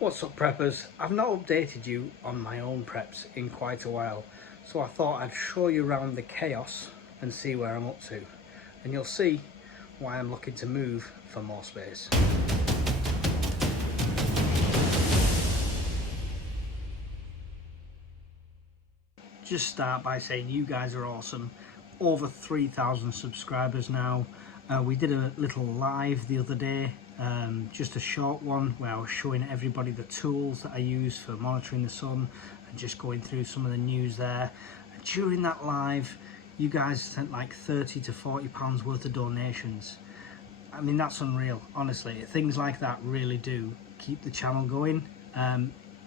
What's up, preppers? I've not updated you on my own preps in quite a while, so I thought I'd show you around the chaos and see where I'm up to, and you'll see why I'm looking to move for more space. Just start by saying you guys are awesome. Over 3,000 subscribers now. We did a little live the other day, just a short one where I was showing everybody the tools that I use for monitoring the sun and just going through some of the news there. And during that live, you guys sent like 30 to 40 pounds worth of donations. I mean, that's unreal, honestly. Things like that really do keep the channel going.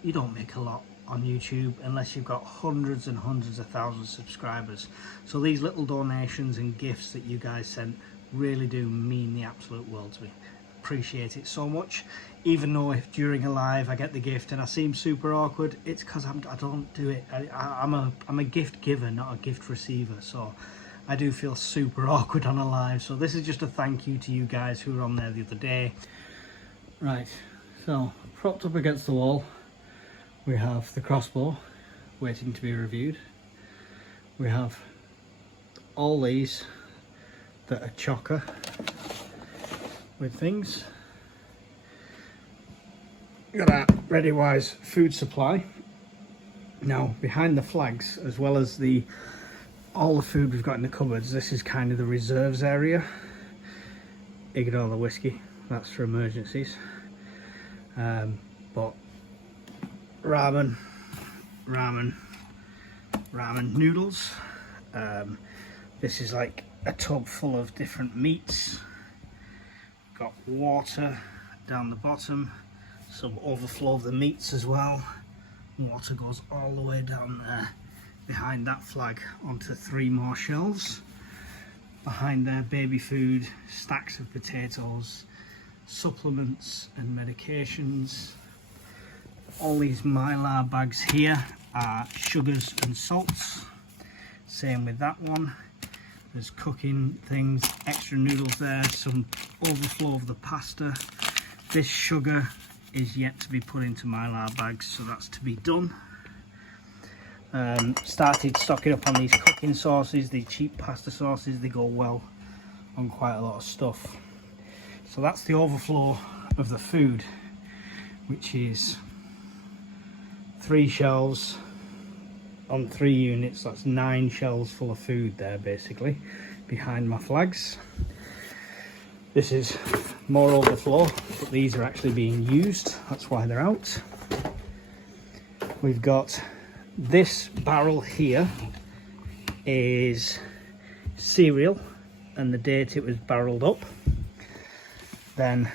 You don't make a lot on YouTube unless you've got hundreds and hundreds of thousands of subscribers. So these little donations and gifts that you guys sent really do mean the absolute world to me. Appreciate it so much. Even though if during a live I get the gift and I seem super awkward, it's because I don't do it. I'm a gift giver, not a gift receiver, so I do feel super awkward on a live. So this is just a thank you to you guys who were on there the other day. Right, so propped up against the wall we have the crossbow waiting to be reviewed. We have all these that are chocker with things. Got that Ready-Wise food supply. Now behind the flags, as well as all the food we've got in the cupboards, this is kind of the reserves area. Ignore the whiskey, that's for emergencies. But ramen noodles. This is like a tub full of different meats. Got water down the bottom, some overflow of the meats as well. Water goes all the way down there behind that flag onto 3 more shelves. Behind there, baby food, stacks of potatoes, supplements and medications. All these Mylar bags here are sugars and salts. Same with that one. There's cooking things, extra noodles there, some overflow of the pasta. This sugar is yet to be put into Mylar bags, so that's to be done. Started stocking up on these cooking sauces, the cheap pasta sauces. They go well on quite a lot of stuff. So that's the overflow of the food, which is 3 shelves on 3 units. That's 9 shelves full of food there basically behind my flags. This is more overflow, but these are actually being used, that's why they're out. We've got this barrel here is cereal and the date it was barreled up. Then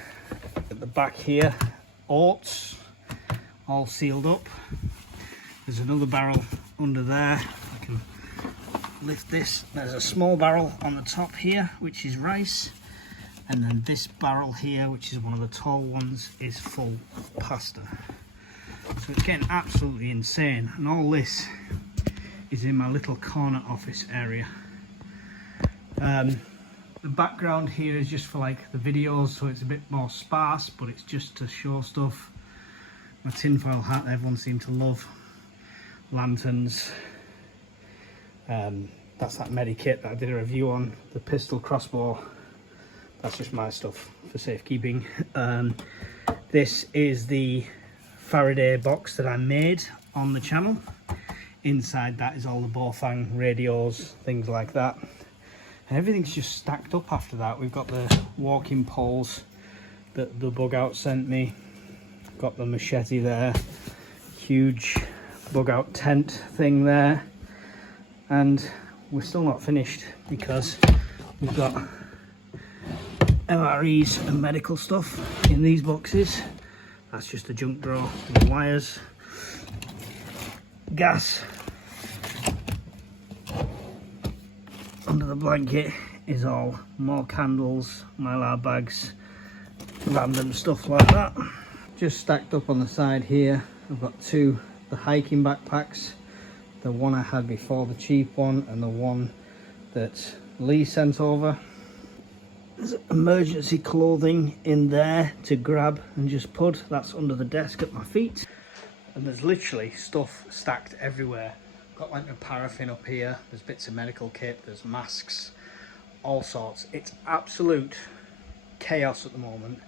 at the back here, oats, all sealed up. There's another barrel under there. I can lift this. There's a small barrel on the top here, which is rice. And then this barrel here, which is one of the tall ones, is full of pasta. So it's getting absolutely insane. And all this is in my little corner office area. The background here is just for like the videos, so it's a bit more sparse, but it's just to show stuff. My tinfoil hat everyone seemed to love. Lanterns. That's that medikit that I did a review on. The pistol crossbow. That's just my stuff for safekeeping. This is the Faraday box that I made on the channel. Inside that is all the Bofang radios, things like that. And everything's just stacked up after that. We've got the walking poles that the bug out sent me. Got the machete there, huge bug out tent thing there, and we're still not finished because we've got MREs and medical stuff in these boxes. That's just a junk drawer with wires, gas. Under the blanket is all more candles, Mylar bags, random stuff like that. Just stacked up on the side here, I've got 2 the hiking backpacks, the one I had before, the cheap one, and the one that Lee sent over. There's emergency clothing in there to grab and just put. That's under the desk at my feet. And there's literally stuff stacked everywhere. Got like a paraffin up here, there's bits of medical kit, there's masks, all sorts. It's absolute chaos at the moment.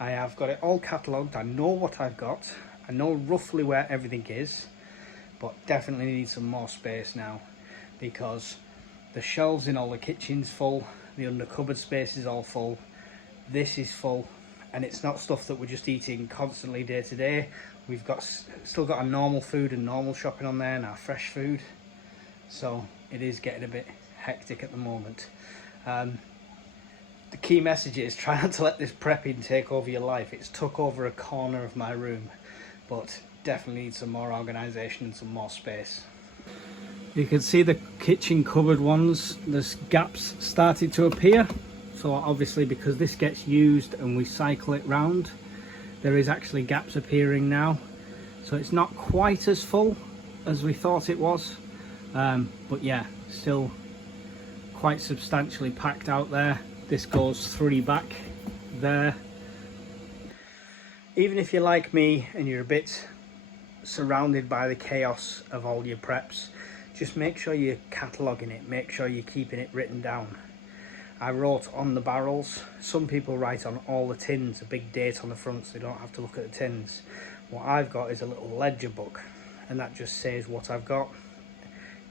I have got it all catalogued, I know what I've got, I know roughly where everything is, but definitely need some more space now because the shelves in all the kitchen's full, the under cupboard space is all full, this is full, and it's not stuff that we're just eating constantly day to day. We've got still got our normal food and normal shopping on there and our fresh food, so it is getting a bit hectic at the moment. The key message is try not to let this prepping take over your life. It's took over a corner of my room, but definitely need some more organisation and some more space. You can see the kitchen cupboard ones, there's gaps started to appear. So obviously because this gets used and we cycle it round, there is actually gaps appearing now. So it's not quite as full as we thought it was. But yeah, still quite substantially packed out there. This goes 3 back there. Even if you're like me and you're a bit surrounded by the chaos of all your preps, just make sure you're cataloguing it, make sure you're keeping it written down. I wrote on the barrels. Some people write on all the tins, a big date on the front so they don't have to look at the tins. What I've got is a little ledger book, and that just says what I've got,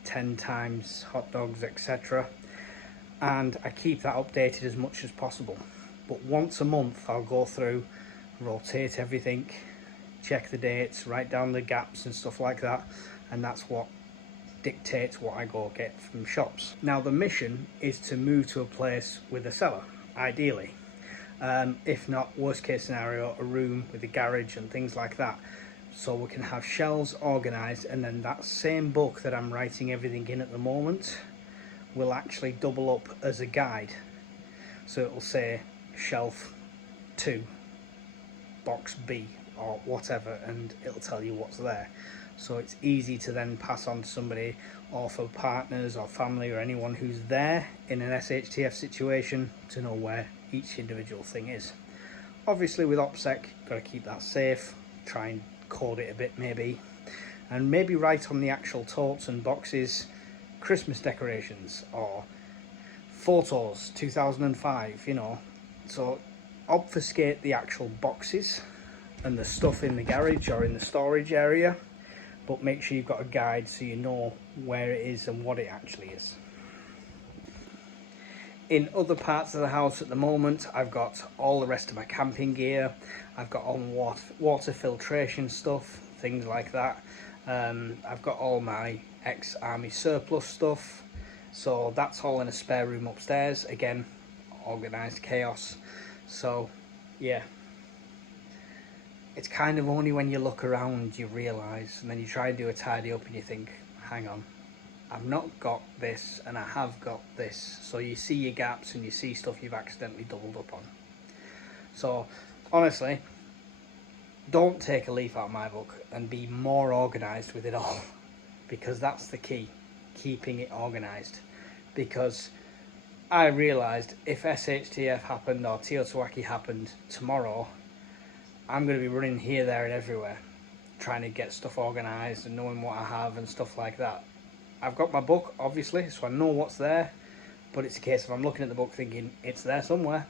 10 times hot dogs, etc. And I keep that updated as much as possible. But once a month I'll go through, rotate everything, check the dates, write down the gaps and stuff like that, and that's what dictates what I go get from shops. Now the mission is to move to a place with a cellar, ideally. If not, worst case scenario, a room with a garage and things like that. So we can have shelves organised, and then that same book that I'm writing everything in at the moment will actually double up as a guide. So it will say shelf 2, box B or whatever, and it'll tell you what's there. So it's easy to then pass on to somebody, or for partners or family or anyone who's there in an SHTF situation, to know where each individual thing is. Obviously with OPSEC, got to keep that safe, try and code it a bit maybe, and maybe write on the actual totes and boxes Christmas decorations or photos 2005, you know. So obfuscate the actual boxes and the stuff in the garage or in the storage area, but make sure you've got a guide so you know where it is and what it actually is. In other parts of the house at the moment, I've got all the rest of my camping gear. I've got all my water filtration stuff, things like that. I've got all my ex-army surplus stuff. So that's all in a spare room upstairs. Again, organised chaos. So yeah, it's kind of only when you look around you realise, and then you try and do a tidy up and you think, hang on, I've not got this and I have got this. So you see your gaps and you see stuff you've accidentally doubled up on. So honestly, don't take a leaf out of my book and be more organised with it all, because that's the key, keeping it organised. Because I realised if SHTF happened or Teotihuacan happened tomorrow, I'm going to be running here, there and everywhere trying to get stuff organised and knowing what I have and stuff like that. I've got my book obviously, so I know what's there, but it's a case of I'm looking at the book thinking it's there somewhere.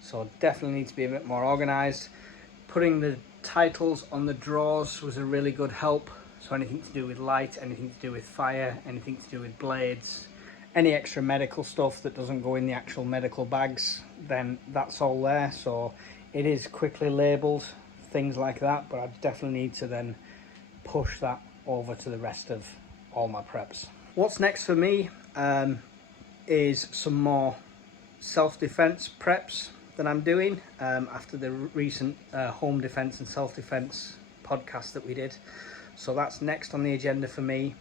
So definitely need to be a bit more organised. Putting the titles on the drawers was a really good help. So anything to do with light, anything to do with fire, anything to do with blades, any extra medical stuff that doesn't go in the actual medical bags, then that's all there. So it is quickly labelled, things like that, but I definitely need to then push that over to the rest of all my preps. What's next for me is some more self-defense preps that I'm doing after the recent home defense and self-defense podcast that we did. So that's next on the agenda for me.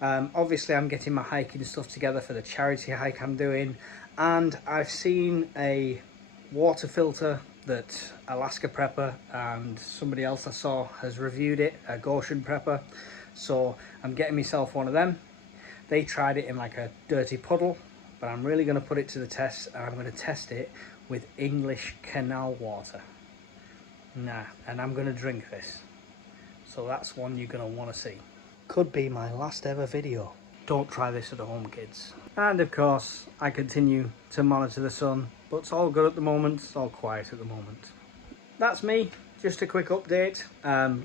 Obviously I'm getting my hiking stuff together for the charity hike I'm doing, and I've seen a water filter that Alaska Prepper and somebody else I saw has reviewed it, a Goshen Prepper. So I'm getting myself one of them. They tried it in like a dirty puddle, but I'm really going to put it to the test, and I'm going to test it with English canal water. Nah, and I'm going to drink this. So that's one you're going to want to see. Could be my last ever video. Don't try this at home, kids. And of course, I continue to monitor the sun, but it's all good at the moment, it's all quiet at the moment. That's me, just a quick update.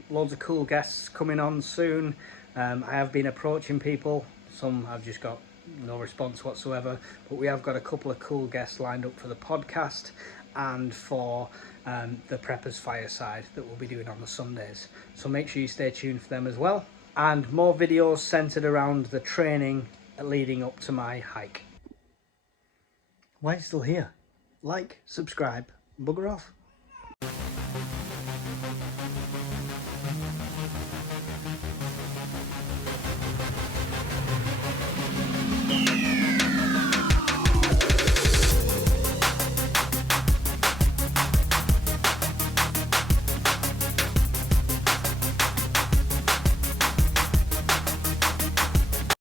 Loads of cool guests coming on soon. I have been approaching people, some I've just got no response whatsoever, but we have got a couple of cool guests lined up for the podcast and for the Preppers Fireside that we'll be doing on the Sundays. So make sure you stay tuned for them as well. And more videos centered around the training leading up to my hike. Why are you still here? Like, subscribe, bugger off.